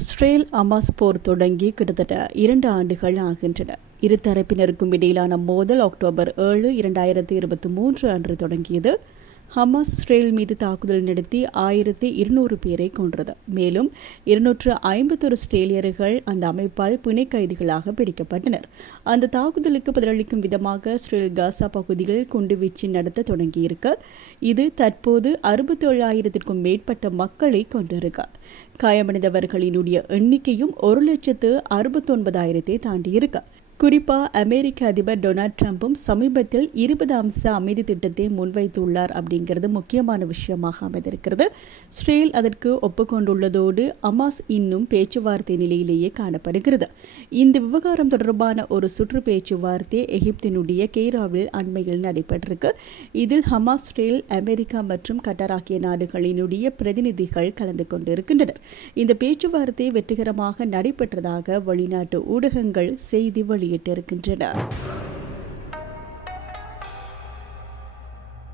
Israel Hamas போர் தொடங்கி கிட்டத்தட்ட 2 ஆண்டுகள் ஆகின்றன. இரு தரப்பினருக்கும் இடையிலான மோதல் அக்டோபர் 7, 2023 அன்று தொடங்கியது. ஹமாஸ் இஸ்ரேல் மீது தாக்குதல் நடத்தி 1200 பேரை கொன்றது. மேலும் 251 இஸ்ரேலியர்கள் அந்த அமைப்பால் பிணை கைதிகளாக பிடிக்கப்பட்டனர். அந்த தாக்குதலுக்கு பதிலளிக்கும் விதமாக இஸ்ரேல் காசா பகுதியில் குண்டுவீச்சு நடத்த தொடங்கியிருக்க, இது தற்போது 67,000க்கும் மேற்பட்ட மக்களை கொண்டிருக்க, காயமடைந்தவர்களினுடைய எண்ணிக்கையும் 1,69,000 தாண்டியிருக்க. குறிப்பா அமெரிக்க அதிபர் டொனால்ட் ட்ரம்பும் சமீபத்தில் 20 அம்ச அமைதி திட்டத்தை முன்வைத்துள்ளார் அப்படிங்கிறது முக்கியமான விஷயமாக அமைந்திருக்கிறது. இஸ்ரேல் அதற்கு ஒப்புக்கொண்டுள்ளதோடு ஹமாஸ் இன்னும் பேச்சுவார்த்தை நிலையிலேயே காணப்படுகிறது. இந்த விவகாரம் தொடர்பான ஒரு சுற்று பேச்சுவார்த்தை எகிப்தினுடைய கெய்ரோவில் அண்மையில் நடைபெற்றிருக்கு. இதில் ஹமாஸ், இஸ்ரேல், அமெரிக்கா மற்றும் கட்டார் ஆகிய நாடுகளினுடைய பிரதிநிதிகள் கலந்து கொண்டிருக்கின்றனர். இந்த பேச்சுவார்த்தை வெற்றிகரமாக நடைபெற்றதாக வெளிநாட்டு ஊடகங்கள் செய்தி வெளியிட்டிருக்கின்றன.